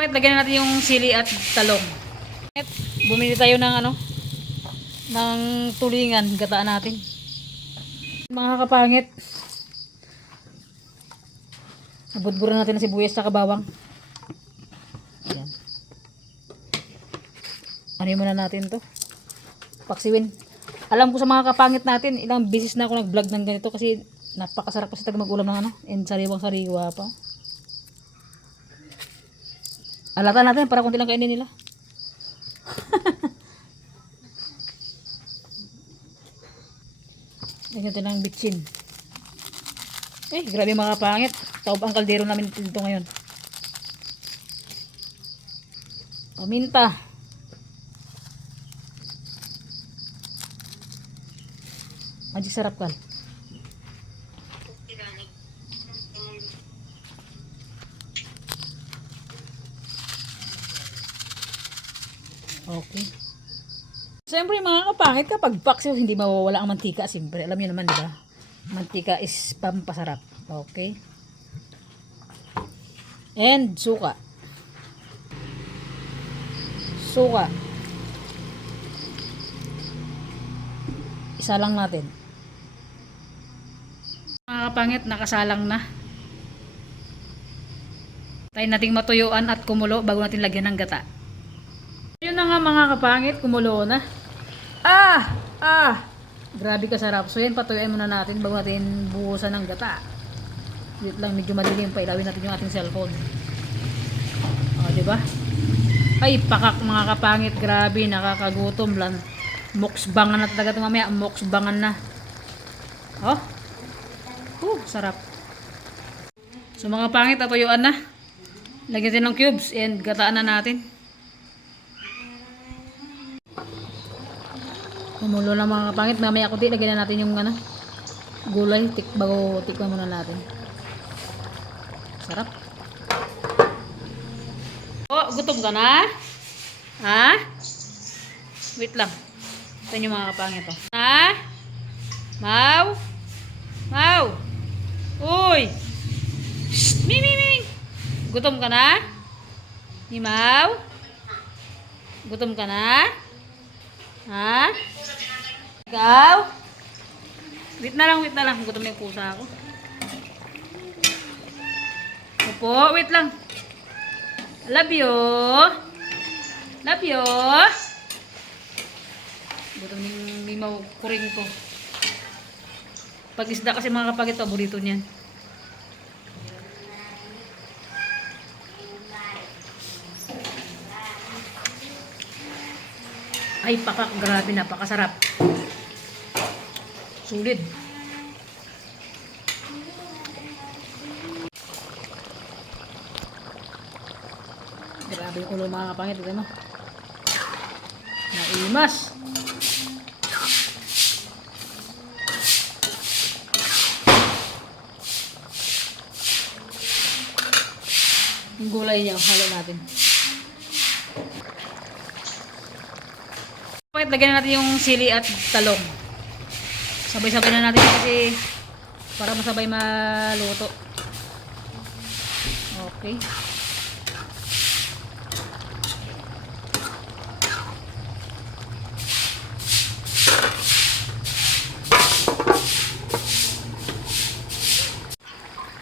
Bakit lagyan natin yung sili at talong. Bumili tayo ng ng tulingan, gataan natin. Mga kapangit. Nabudburan natin ng sibuyas sa bawang. Ayan. Ano muna natin to? Paksiwin. Alam ko sa mga kapangit natin, ilang beses na ako nag-vlog ng ganito kasi napakasarap kasi tag mag-ulam ng and sariwang-sariwa pa. Alata natin para konti lang kainin nila. Lagyan natin ng bitchin. Grabe mga kapangit. Taob ang kaldero namin dito ngayon. Paminta. Magic sarap kal. Okay. Siyempre mga kapangit, kapag paksiw hindi mawawala ang mantika. Siyempre, alam niyo naman, di ba? Mantika is pampasarap. Okay. And suka. Suka. Isa lang natin. Mga kapangit, nakasalang na. Tayo nating matuyuan at kumulo bago natin lagyan ng gata. Yun na nga mga kapangit, kumulo na. Grabe kasarap. So yan, patuyuin muna natin bago natin buhusan ng gata. Dito lang, medyo madilim pa. Ilawin natin yung ating cellphone. O, diba? Ay, pakak mga kapangit. Grabe, nakakagutom lang. Moksbangan na talaga ito mamaya. Moksbangan na. Oh. Sarap. So mga kapangit, patuyuan na. Lagyan natin ng cubes and gataan na natin. Kumulo na mga kapangit. Mamaya kunti lagyan na natin yung gulay. Bago tikman muna natin. Sarap. Gutom ka na? Ha? Wait lang. Ito yung mga kapangit. Ha? Mau? Mau? Uy! Shh! Mimi! Gutom ka na? Ni Mau? Gutom ka na? Ha? Ikaw? Wait na lang. Gutom na yung pusa ako. Opo, wait lang. Love you. Love you. Gutom yung limaw kuring ko. Pag isda kasi mga kapagit, paborito niyan. Ay, pakak. Grabe, napakasarap. Sulit. Grabe yung ulo mga kapangit. Ito mo. Naimas. Yung gulay niya, halo natin. Lagyan na natin yung sili at talong. Sabay-sabay na natin kasi para masabay maluto. Okay.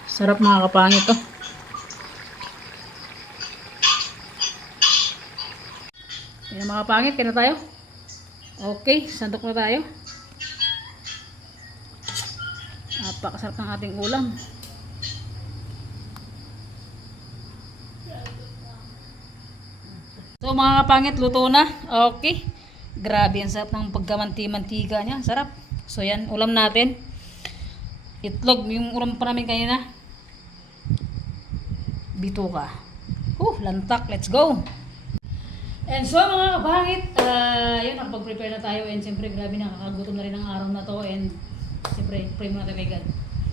Sarap mga kapangit to. Yan mga kapangit, kaya na tayo. Okay, sandok na tayo. Napakasarap ng ating ulam. So mga kapangit, luto na. Okay. Grabe, ang sarap ng pagkamanti-mantika niya. Sarap. So yan, ulam natin. Itlog, yung ulam pa namin kanina. Bituka. Lantak. Let's go. And so mga kapangit, yun, nakapag-prepare na tayo and siyempre grabe nakakagutom na rin ang araw na to and siyempre pray muna tayo kay God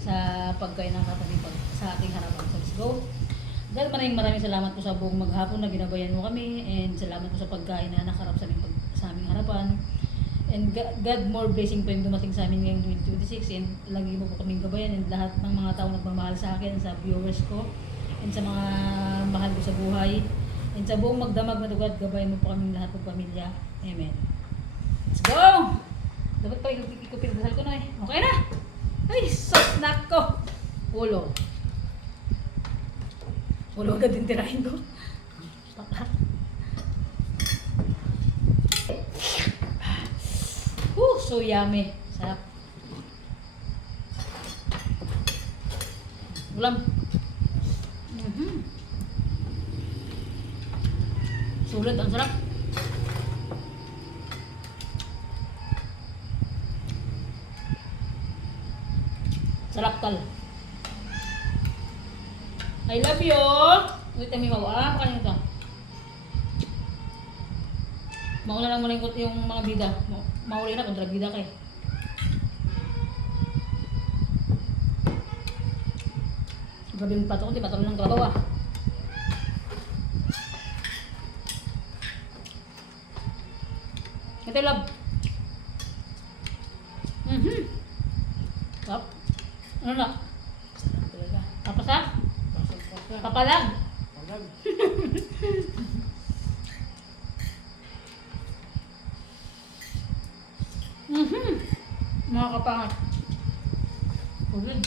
sa pagkain ng katabi sa ating harapan. So let's go. God, maraming salamat po sa buong maghapon na ginabayan mo kami and salamat po sa pagkain na nakarap sa aming harapan. And God, more blessing po yung dumating sa amin ngayong 2026 and lagi mo po kaming gabayan and lahat ng mga tao nagmamahal sa akin, sa viewers ko and sa mga mahal ko sa buhay. And sa buong magdamag na tugad, gabay mo po kaming lahat ng pamilya. Amen. Let's go! Dapat pa ikupin dasal ko na eh. Okay na! Ay, sos nako! Ulo. Ulo agad din tirahin ko. Pakak. So yummy. Sarap. Ulam. Sulit, ang sarap. Sarap tal. I love you. Wait, kami mawa. Kanina ito. Mauna lang muna yung mga bida. Mauli na kontra bida kay. Gabi yung pato ko, di pato lang ng trabaho ah. Ito love. Sarap. Ano na? Sarap talaga. Tapos ha? Pasok-pasok. Papalag. Palag. Mga kapangat. Pugid.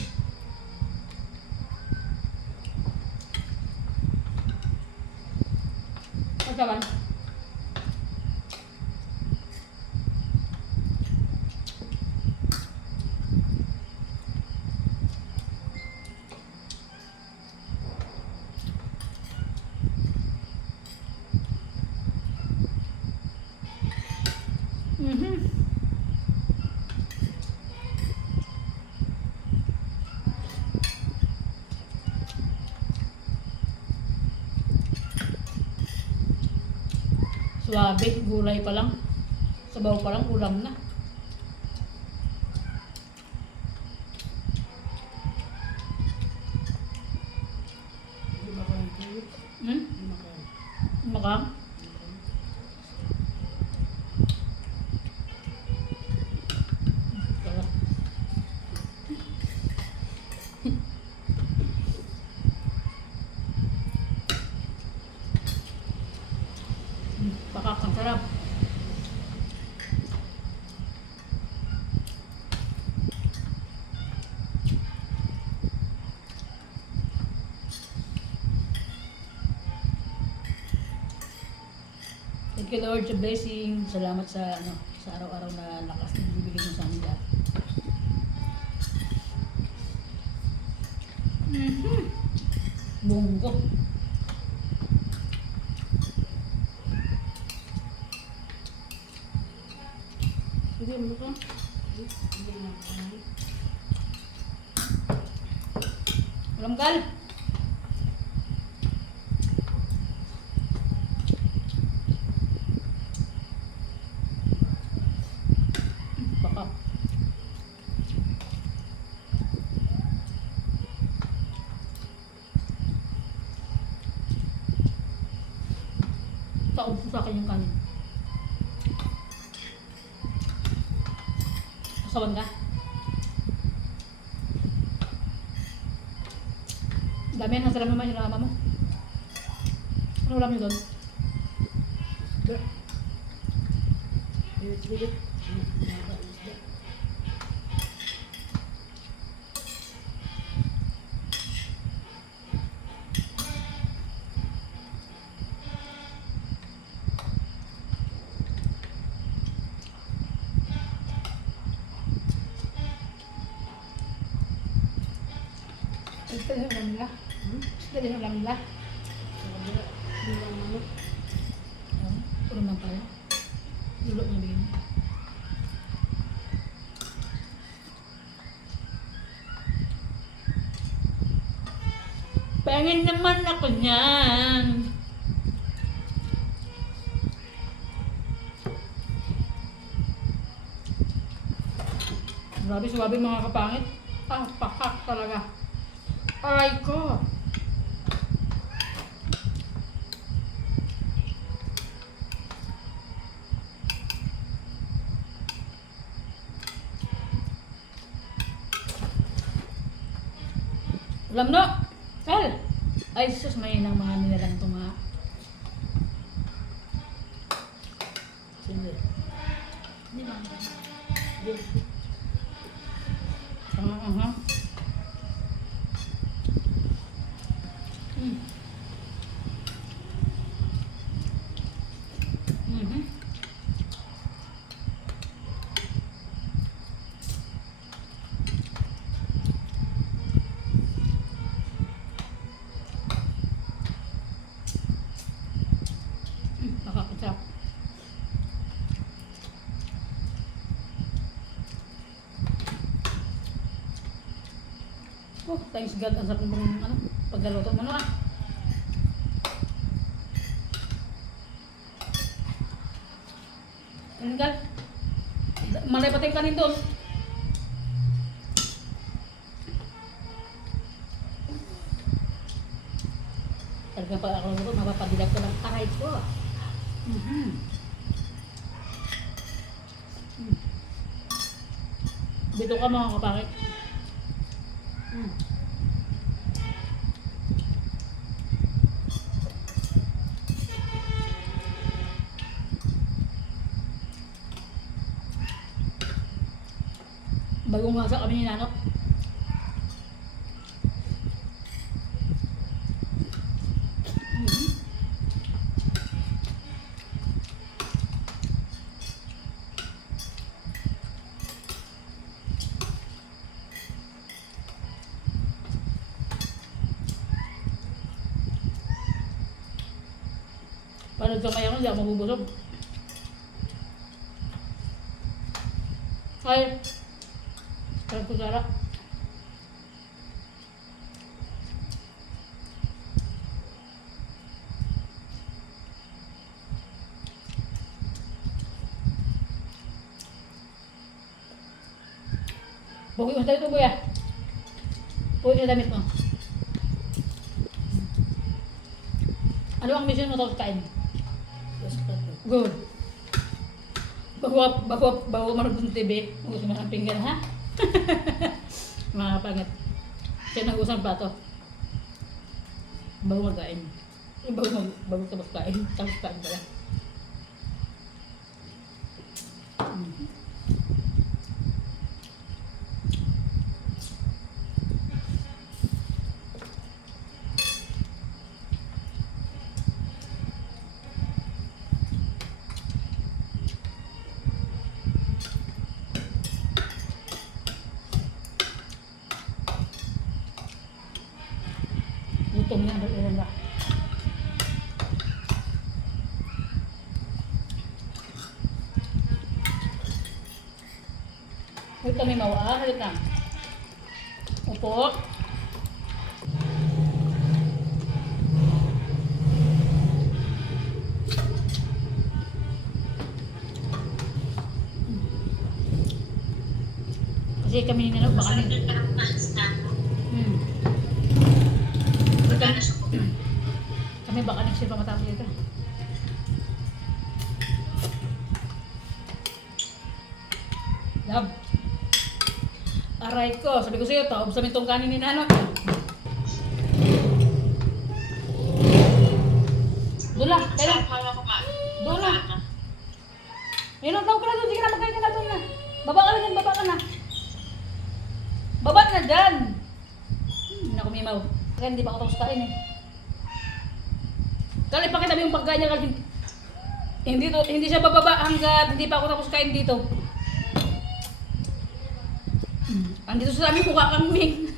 Pagkaban. Suwabe, gulay pa lang. Sabaw pa lang, ulam na. Hindi makain tuyo. Hmm? Hindi makain. Makam? Kaya. Pakak, ang sarap. Thank you Lord sa blessing. Salamat sa sa araw-araw na lakas na bibigay mo sa amin lahat. Bunggo. Hindi mo ka. Hindi na makain. Ulam kal. Pakak. Taob sa akin yung kanin. Kasawan ka? Dami yan, nasa naman yung mama mo. Ano ulam nyo doon? Isda. Bilit-bilit. Mga isda. Ito yung ulam nila. Ito yung ulam nila. Sa kabila. Hindi lang manok. Ulam lang pala. Lulo na bigyan. Pengin naman ako niyan. Grabe, suwabe mga kapangit. Ang pakak talaga. Aray ko. Ulam no? Kal. Ay, sus, may nang mga nilalang itong mga Nakakasarap. Oh, thanks God. Ang sarap ng ano, paggaluto mo na. Tinggal. Malay pati yung kanin doon. Talagang pag ako luto, mapapadilag ko ng aray ko. Mm-hmm. Dito ka mga kapakit. Mm. Bagong hasa kami ni Nanok. Para sa kaya ko, hindi ako mabubusog. Ay, parang kusara. Buki mo tayo ito, kuya. Buki na damit mo. Ano ang mission mo tapos kain? Good. Bago manood ng TV, gusto mo ng pinggan, ha? Mga pangit. Kaya nag-usang pa to. Bago magkain. Bago tapos kain. Tapos kain pala. Gutom na ang ilan ba? Huwag kami mawa. Halit na. Upo. Kasi kami ni Nanok baka kami baka next year pa matapos dito. Love. Aray ko, sabi ko sa'yo, taob sa mintong kanin ni Nanok. Doon lang, kaya lang. Doon lang. Ayun, tawag ka na doon. Sige na, magkain ka na doon na. Baba ka na dyan, baba ka na. Baba na dyan. Naku, Mimaw. Kaya hindi pa ako tapos kain eh. Kali pakita mo yung pagkain niya kasi hindi siya bababa hanggat hindi pa ako tapos kain dito. Andito sa amin mukha kambing.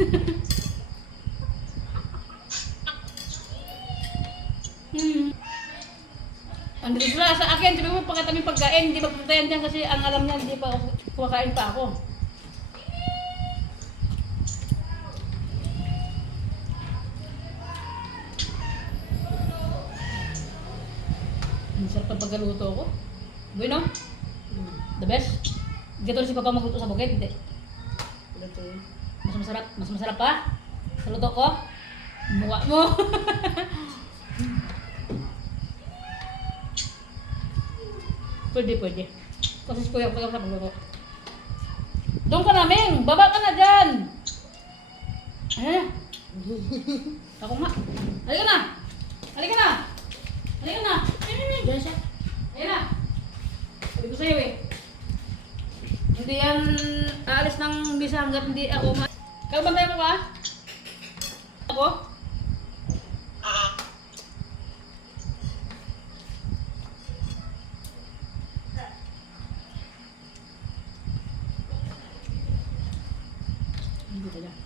Andito sila sa akin, sabi mo pakita mo yung pagkain, hindi magpatayan dyan kasi ang alam niya hindi pa kumakain pa ako. Ang sarap ng pagkaluto ko. Bueno? The best? Gito si Papa magluto sa bukid, hindi. Mas masarap pa? Sa luto ko? Mukha mo. Pwede. Kasi kuya ko sa pagluto. Doon ka namin! Baba ka na dyan! Ayan na. Ako nga. Halika na! Halika na! Halika na! Diyan siya. Ayan na. Sabi ko sa'yo eh. Hindi yan aalis ng misa hanggat hindi ako Kalbantay mo ka? Ako? Hindi ka dyan.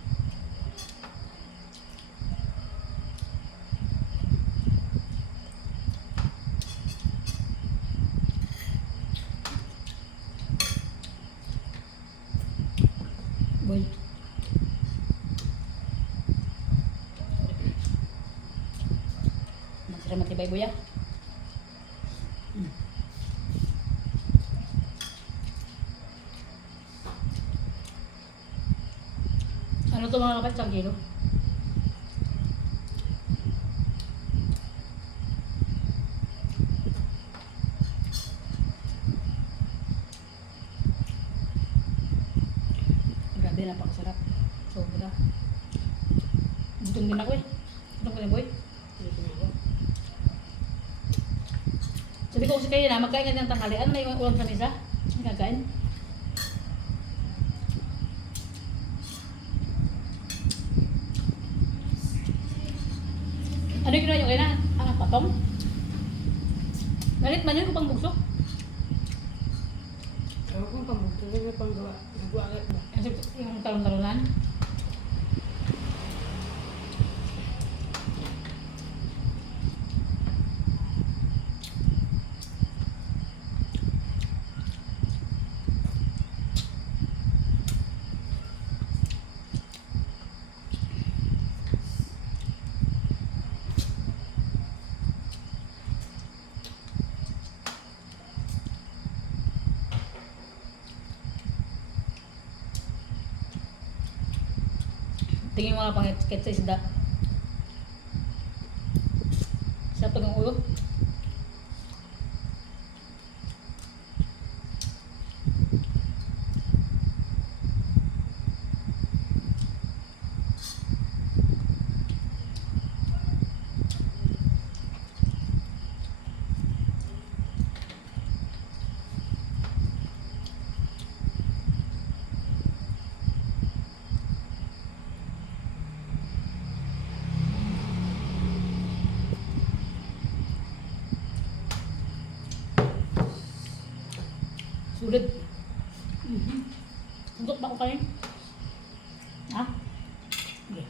kay Kuya. Ano to mga kapatid? 1 kilo? Grabe, napakasarap. Sobra. Gutom din ako eh. Gutom ka din, boy. Sabi ko kasi kayo na, magkain ka ng tanghali. Ano na yung ulam sa misa? Ano kakain? Ano yung ginawa nyo kayo na? Patong? Galit man yun kung pangbugsok. Ewan ko pang bukto na pang gawa. Nagawa agad ba? Kasi yung talon-talonan. Tingin mo nga pangit sa isda. Sa pagong ulo. Sulit. Untuk pa ko kayo. Ha? Okay.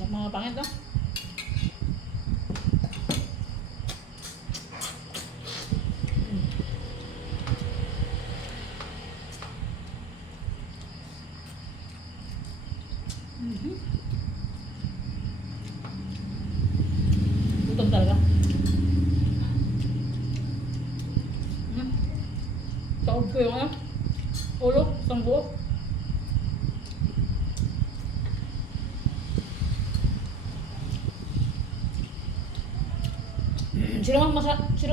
Sa mga pangit no? Gutom talaga. Taob ko yung ano, ulo, isang buo. Sino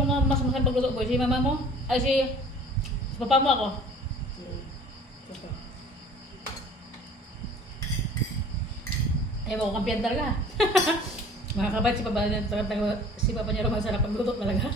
mas masarap pagluto boy? Si mama mo? Ay si papa mo ako? Ito. Ayaw ko kampiyan talaga. Mga kabat, si papa niya rin masarap pagluto talaga.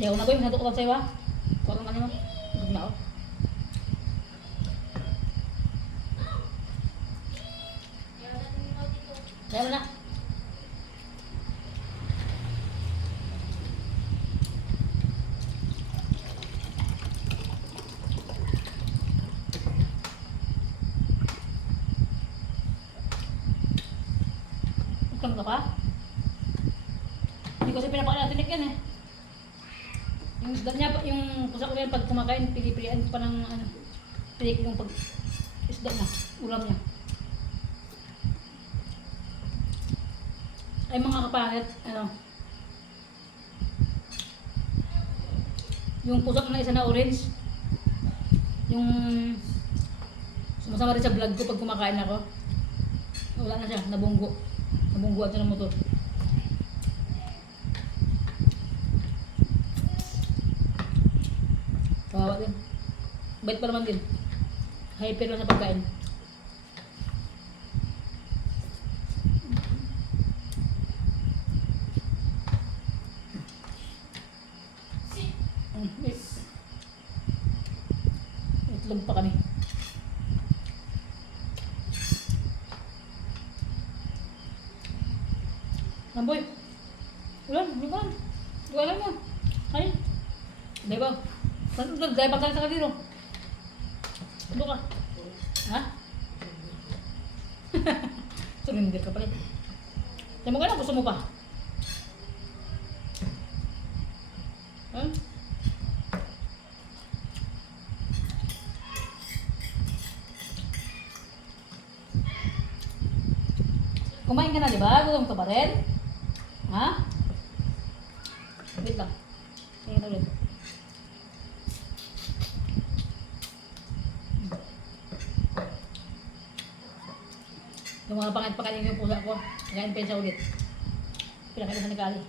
Ayaw na ko yung natukot sa'yo ha. Kuha kang kanina. Gusto na ako. Ayaw na. Ikon ka pa? Hindi ko kasi pinapakatinik yan eh. Yung isda niya, yung pusa ko yan pag kumakain, pili-pilian pa ng ano, pilik yung pag isda niya, ulam niya. Ay mga kapangit, ano, yung pusak na isa na orange, yung sumasama rin sa vlog ko pag kumakain ako, wala na siya, nabungguan siya ng motor. Kawawa din. Bait pa naman din. Hyper lang sa pagkain. Itlog pa kami. Lamboy. Ulan, hindi ko alam. Hindi ko alam yan. Ay. Hindi ba? Dahil pagkakas sa kadiro. Ano ka? Ha? Sumindir ka pala. Sabi mo ka na, gusto mo pa? Ha? Kumain ka na, di ba? Gutom ka pa rin? Ha? Wait lang. Tingnan ulit. Yung mga pangit-pakain yung pusa ko. Nagain pensa ulit. Pinakita sa Nikali.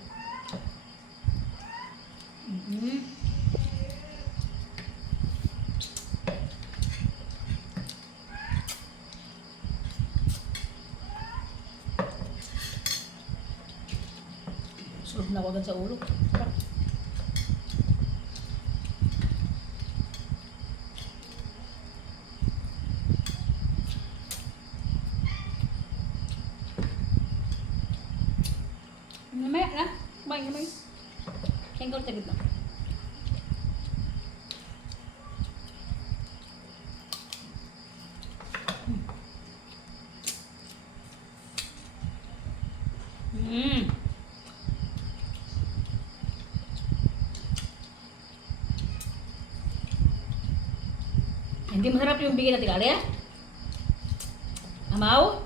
Sulit na ako agad sa ulo. Mamaya na. Kumain ka main. Kaya ko tagit lang. Hindi masarap yung bigay na tigali, eh? Amaw?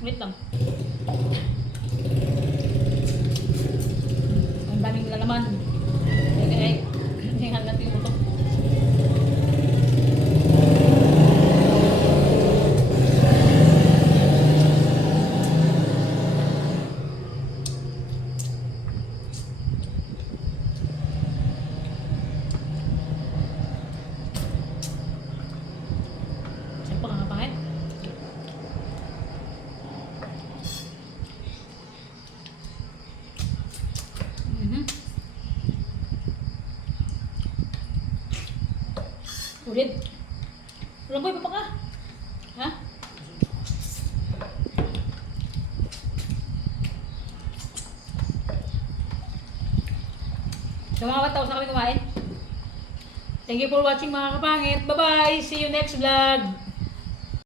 Wait lang. Ang daming lalaman. Okay. Tingnan natin yung ito. Saan pa kakapangit? Ulit. Walang boy, papa ka. Ha? Sa mga bataw sa kami kumain. Thank you for watching mga kapangit. Bye-bye. See you next vlog.